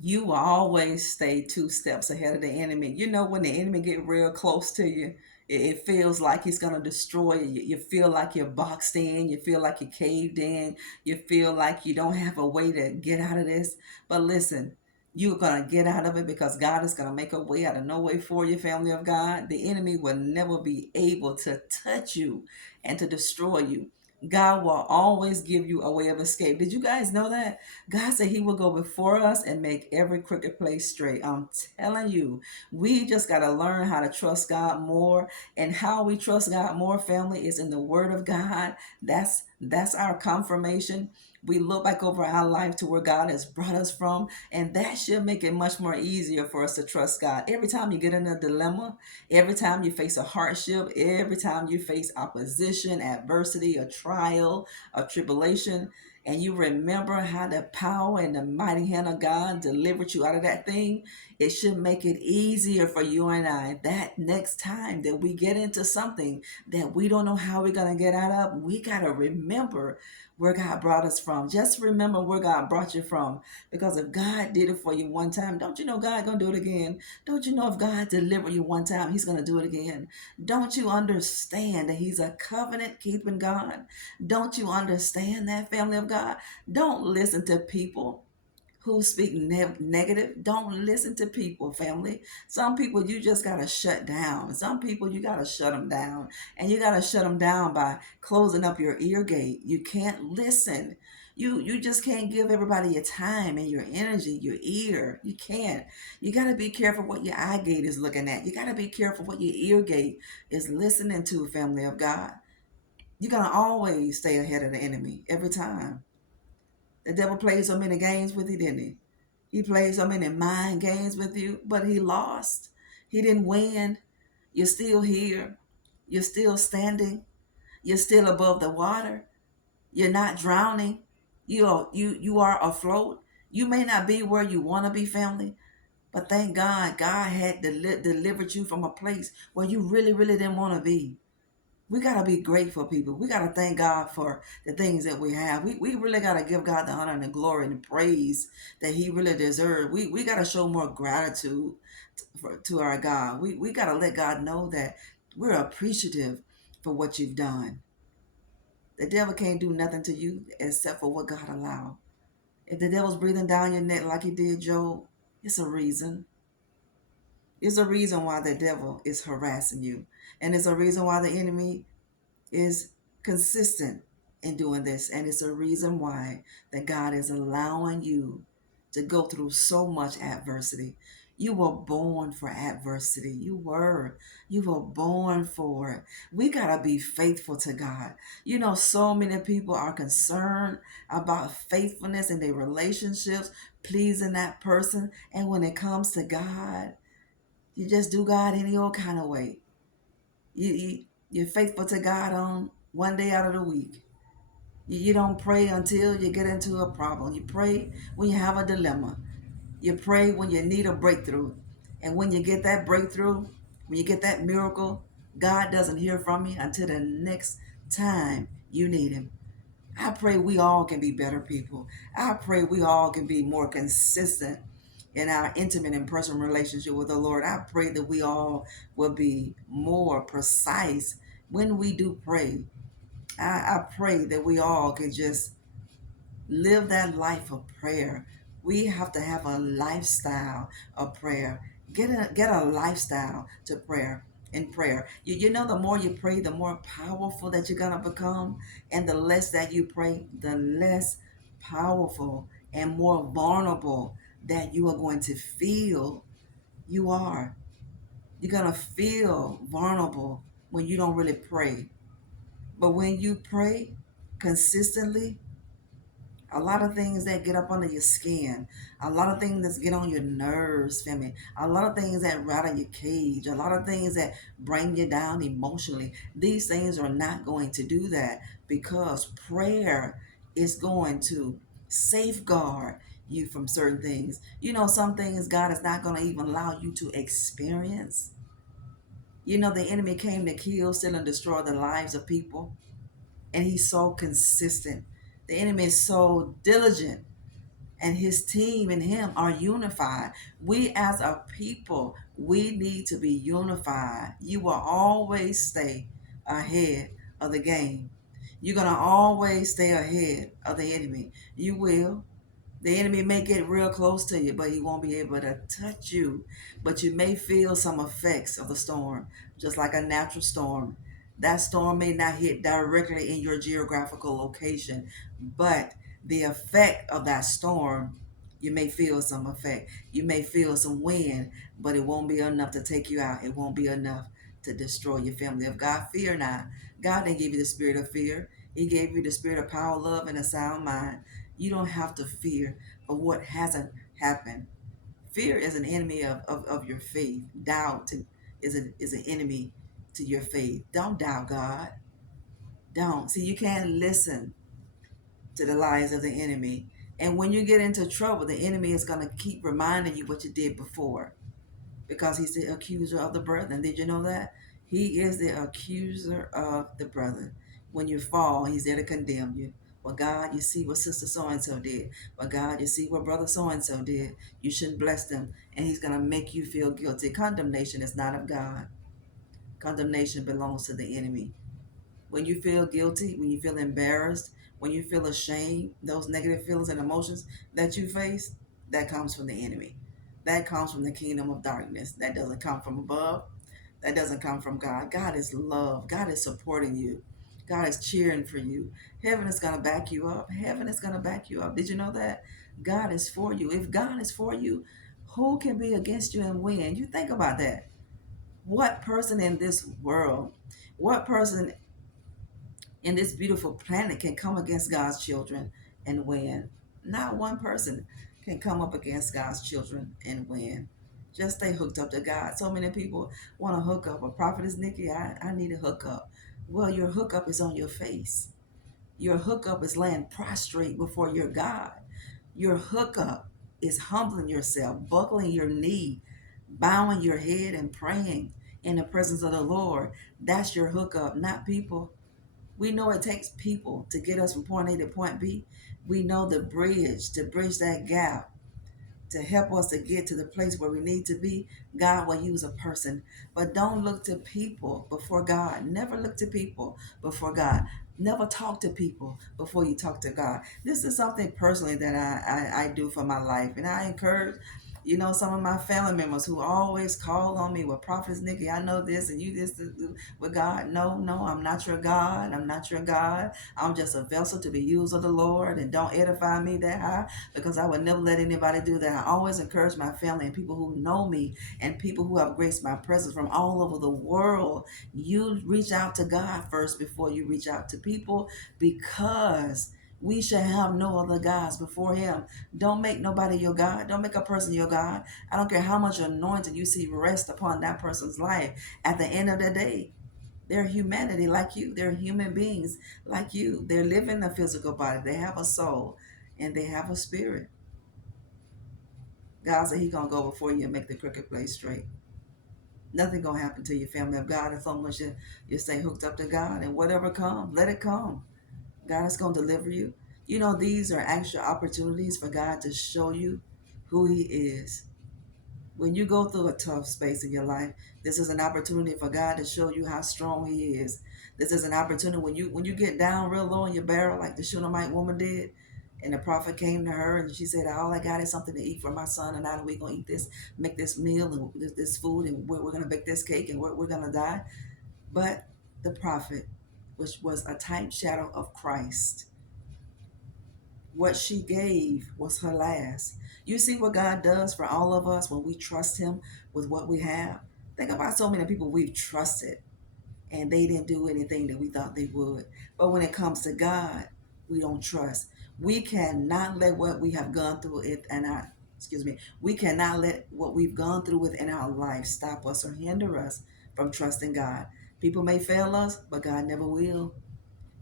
You will always stay two steps ahead of the enemy. You know, when the enemy get real close to you, it feels like he's going to destroy you. You feel like you're boxed in. You feel like you're caved in. You feel like you don't have a way to get out of this. But listen, you're going to get out of it because God is going to make a way out of no way for you, family of God. The enemy will never be able to touch you and to destroy you. God will always give you a way of escape. Did you guys know that? God said he will go before us and make every crooked place straight. I'm telling you, we just got to learn how to trust God more. And how we trust God more, family, is in the word of God. That's our confirmation. We look back over our life to where God has brought us from, and that should make it much more easier for us to trust God. Every time you get in a dilemma, every time you face a hardship, every time you face opposition, adversity, a trial, a tribulation, and you remember how the power and the mighty hand of God delivered you out of that thing, it should make it easier for you and I that next time that we get into something that we don't know how we're going to get out of, we got to remember where God brought us from. Just remember where God brought you from. Because if God did it for you one time, don't you know God going to do it again? Don't you know if God delivered you one time, he's going to do it again? Don't you understand that he's a covenant keeping God? Don't you understand that, family of God? Don't listen to people who speak negative. Don't listen to people, family. Some people you just got to shut down. Some people you got to shut them down. And you got to shut them down by closing up your ear gate. You can't listen. You just can't give everybody your time and your energy, your ear. You can't. You got to be careful what your eye gate is looking at. You got to be careful what your ear gate is listening to, family of God. You're going to always stay ahead of the enemy every time. The devil played so many games with you, didn't he? He played so many mind games with you, but he lost. He didn't win. You're still here. You're still standing. You're still above the water. You're not drowning. You are afloat. You may not be where you want to be, family, but thank God, God had delivered you from a place where you really, really didn't want to be. We got to be grateful, people. We got to thank God for the things that we have. We really got to give God the honor and the glory and the praise that he really deserves. We got to show more gratitude to our God. We got to let God know that we're appreciative for what you've done. The devil can't do nothing to you except for what God allowed. If the devil's breathing down your neck like he did Job, it's a reason. It's a reason why the devil is harassing you. And it's a reason why the enemy is consistent in doing this. And it's a reason why that God is allowing you to go through so much adversity. You were born for adversity. You were. You were born for it. We got to be faithful to God. You know, so many people are concerned about faithfulness in their relationships, pleasing that person. And when it comes to God, you just do God any old kind of way. You're faithful to God on one day out of the week. You don't pray until you get into a problem. You pray when you have a dilemma. You pray when you need a breakthrough. And when you get that breakthrough, when you get that miracle, God doesn't hear from you until the next time you need him. I pray we all can be better people. I pray we all can be more consistent in our intimate and personal relationship with the Lord. I pray that we all will be more precise when we do pray. I pray that we all can just live that life of prayer. We have to have a lifestyle of prayer. Get a lifestyle to prayer in prayer. You know, the more you pray, the more powerful that you're gonna become. And the less that you pray, the less powerful and more vulnerable that you are going to feel you are. You're gonna feel vulnerable when you don't really pray. But when you pray consistently, a lot of things that get up under your skin, a lot of things that get on your nerves, family, a lot of things that rattle your cage, a lot of things that bring you down emotionally. These things are not going to do that because prayer is going to safeguard you from certain things. You know, some things God is not going to even allow you to experience. You know, the enemy came to kill, steal, and destroy the lives of people, and he's so consistent. The enemy is so diligent and his team and him are unified. We as a people, we need to be unified. You will always stay ahead of the game. You're going to always stay ahead of the enemy. You will. The enemy may get real close to you, but he won't be able to touch you. But you may feel some effects of the storm, just like a natural storm. That storm may not hit directly in your geographical location, but the effect of that storm, you may feel some effect. You may feel some wind, but it won't be enough to take you out. It won't be enough to destroy your family. Of God, fear not. God didn't give you the spirit of fear. He gave you the spirit of power, love, and a sound mind. You don't have to fear of what hasn't happened. Fear is an enemy of your faith. Doubt is an enemy to your faith. Don't doubt God. Don't. See, you can't listen to the lies of the enemy. And when you get into trouble, the enemy is going to keep reminding you what you did before, because he's the accuser of the brethren. Did you know that? He is the accuser of the brethren. When you fall, he's there to condemn you. Well, God, you see what sister so-and-so did. Well, God, you see what brother so-and-so did. You shouldn't bless them. And he's going to make you feel guilty. Condemnation is not of God. Condemnation belongs to the enemy. When you feel guilty, when you feel embarrassed, when you feel ashamed, those negative feelings and emotions that you face, that comes from the enemy. That comes from the kingdom of darkness. That doesn't come from above. That doesn't come from God. God is love. God is supporting you. God is cheering for you. Heaven is going to back you up. Heaven is going to back you up. Did you know that? God is for you. If God is for you, who can be against you and win? You think about that. What person in this world, what person in this beautiful planet can come against God's children and win? Not one person can come up against God's children and win. Just stay hooked up to God. So many people want to hook up. A prophetess Nikki, I need a hookup. Well, your hookup is on your face. Your hookup is laying prostrate before your God. Your hookup is humbling yourself, buckling your knee, bowing your head, and praying in the presence of the Lord. That's your hookup, not people. We know it takes people to get us from point A to point B. We know the bridge, to bridge that gap, to help us to get to the place where we need to be. God will use a person. But don't look to people before God. Never look to people before God. Never talk to people before you talk to God. This is something personally that I do for my life. And I encourage, some of my family members who always call on me with Prophetess Nikki, I know this and you this with God. No, no, I'm not your God. I'm not your God. I'm just a vessel to be used of the Lord, and don't edify me that high, because I would never let anybody do that. I always encourage my family and people who know me and people who have graced my presence from all over the world. You reach out to God first before you reach out to people, because we shall have no other gods before him. Don't make nobody your God. Don't make a person your God. I don't care how much anointing you see rest upon that person's life. At the end of the day, they're humanity like you. They're human beings like you. They're living a physical body. They have a soul and they have a spirit. God said he's going to go before you and make the crooked place straight. Nothing going to happen to your family of God as long as you stay hooked up to God, and whatever comes, let it come. God is going to deliver you. These are actual opportunities for God to show you who he is. When you go through a tough space in your life, this is an opportunity for God to show you how strong he is. This is an opportunity when you get down real low in your barrel, like the Shunammite woman did, and the prophet came to her and she said, all I got is something to eat for my son, and how are we going to eat this, make this meal and this food, and we're going to bake this cake, and we're going to die. But the prophet, which was a type shadow of Christ, what she gave was her last. You see what God does for all of us when we trust him with what we have? Think about so many people we've trusted and they didn't do anything that we thought they would. But when it comes to God, we don't trust. We cannot let what we have gone through we cannot let what we've gone through within our life stop us or hinder us from trusting God. People may fail us, but God never will.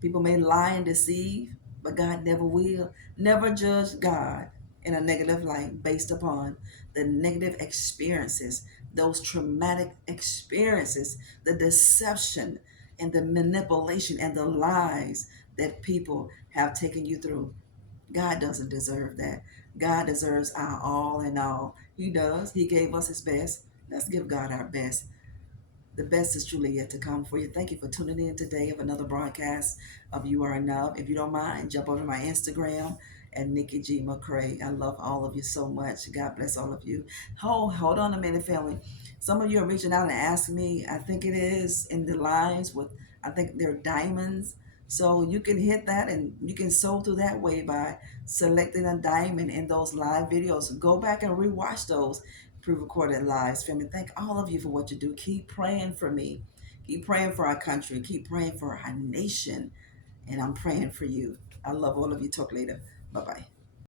People may lie and deceive, but God never will. Never judge God in a negative light based upon the negative experiences, those traumatic experiences, the deception and the manipulation and the lies that people have taken you through. God doesn't deserve that. God deserves our all in all. He does. He gave us his best. Let's give God our best. The best is truly yet to come for you. Thank you for tuning in today of another broadcast of You Are Enough. If you don't mind, jump over to my Instagram at Nikki G McCray. I love all of you so much. God bless all of you. Hold on a minute, family. Some of you are reaching out and asking me, I think it is in the lines with, I think they're diamonds. So you can hit that and you can sow through that way by selecting a diamond in those live videos. Go back and rewatch those pre-recorded lives, family. Thank all of you for what you do. Keep praying for me. Keep praying for our country. Keep praying for our nation. And I'm praying for you. I love all of you. Talk later. Bye-bye.